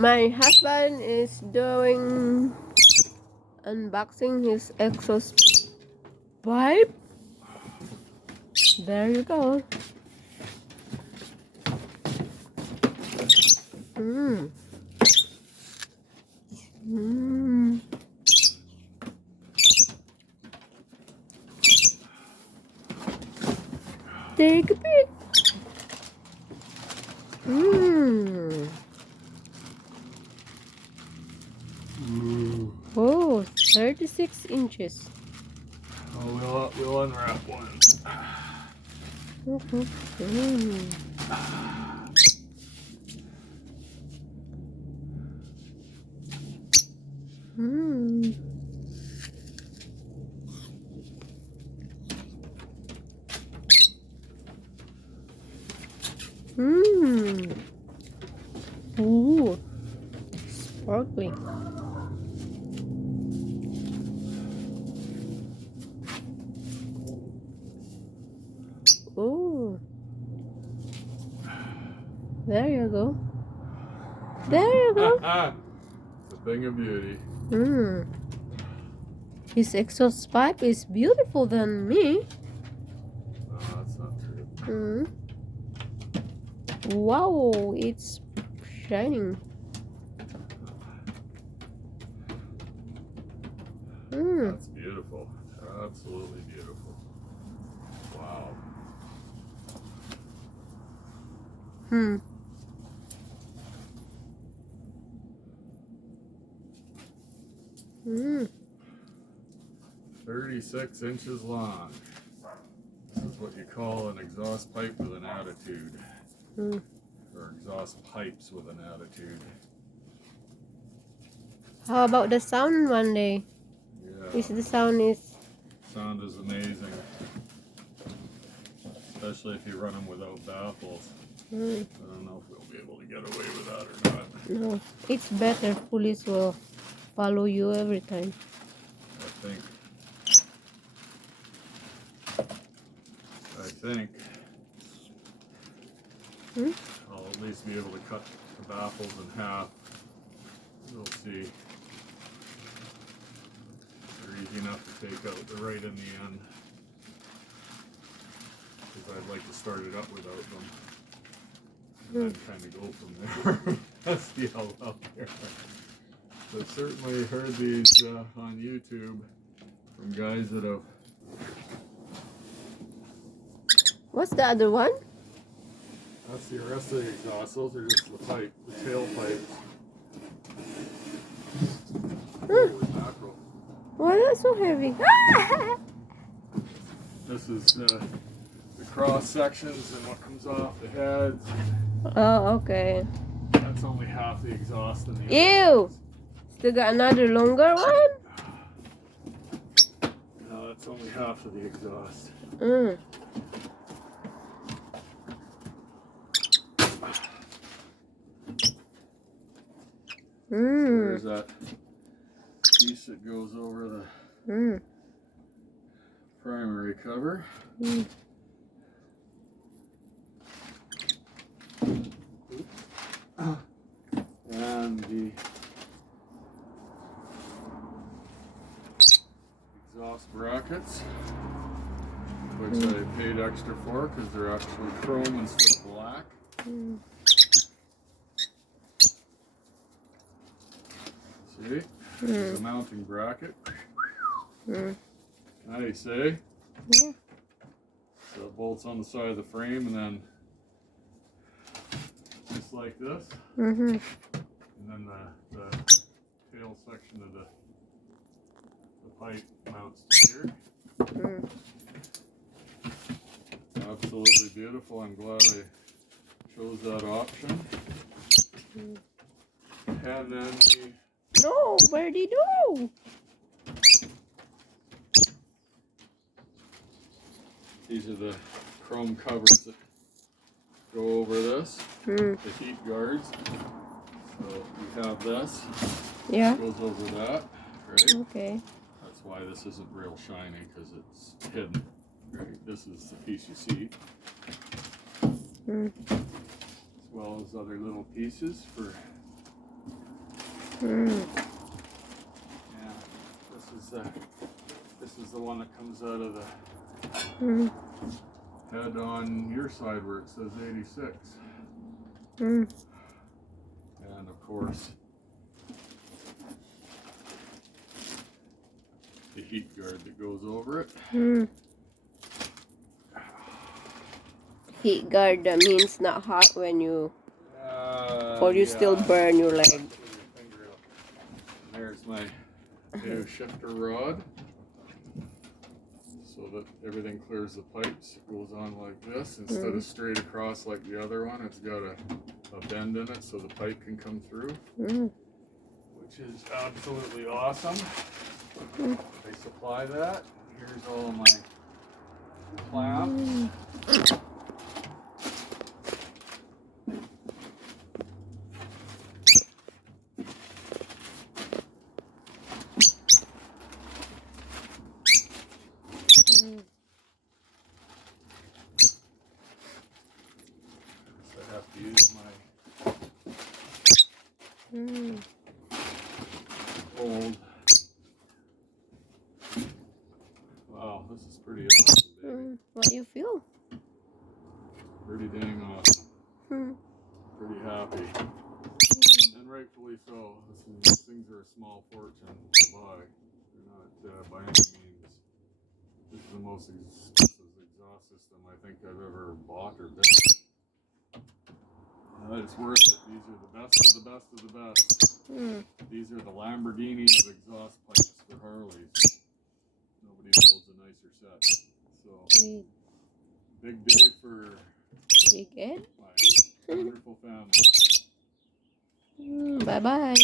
My husband is doing unboxing his exhaust pipe. There you go. Mm. Mm. Take a peek. Mm. Oh, 36 inches. Oh, we'll unwrap one. Mm. Mm. Mm. Ooh, sparkly. Ooh, there you go. There you go. The thing of beauty. Mm. His exhaust pipe is beautiful than me. No, that's not true. Mm. Wow, it's shining. Mm. That's beautiful. Absolutely beautiful. Wow. Hmm. Mm. 36 inches long. This is what you call an exhaust pipe with an attitude. Mm. Or exhaust pipes with an attitude. How about the sound one day? Yeah. Is the sound is Sound is amazing. Especially if you run them without baffles. mm. I don't know if we'll be able to get away with that or not. No, it's better. Police will follow you every time. I think Hmm? I'll at least be able to cut the baffles in half. We'll see. They're easy enough to take out. They're right in the end. Because I'd like to start it up without them. And then kind of go from there. See how well they are. I've certainly heard these on YouTube from guys that have. What's the other one? That's the rest of the exhaust. Those are just the pipe, the tail pipes. Holy mackerel. Why that's so heavy? This is the cross sections and what comes off the heads. Oh, okay. That's only half the exhaust in the Ew! Still got another longer one? No, that's only half of the exhaust. Mm. Mm. There's that piece that goes over the Mm. primary cover. Mm. And the exhaust brackets, which I paid extra for because they're actually chrome instead of black. Mm. See? There's a mounting bracket. Mm. Nice, eh? Yeah. So it bolts on the side of the frame and then just like this. Mm-hmm. And then the tail section of the pipe mounts to here. Mm. Absolutely beautiful. I'm glad I chose that option. Mm. And then No, where'd he go? these are the chrome covers that go over this, Mm. the heat guards. So we have this. Yeah. Goes over that, right? Okay. That's why this isn't real shiny, because it's hidden. Right? This is the piece you see. Mm. As well as other little pieces for Mm. Yeah, this is the one that comes out of the Mm. head on your side where it says 86. Mm. And of course, the heat guard that goes over it. Mm. Heat guard means not hot when you, or you still burn your leg. There's my new shifter rod, so that everything clears the pipes. It goes on like this instead of straight across like the other one. It's got a bend in it so the pipe can come through, which is absolutely awesome. They supply that. Here's all of my clamps. So I have to use my old. Wow, this is pretty awesome, baby. What do you feel? Pretty dang awesome. Pretty happy. And rightfully so. These things are a small fortune to buy. They're not by any means. This is the most expensive exhaust system I think I've ever bought or built. It's worth it. These are the best of the best of the best. These are the Lamborghini of exhaust pipes for Harleys. Nobody builds a nicer set. So, big day for Big Ed? my wonderful family. Bye-bye.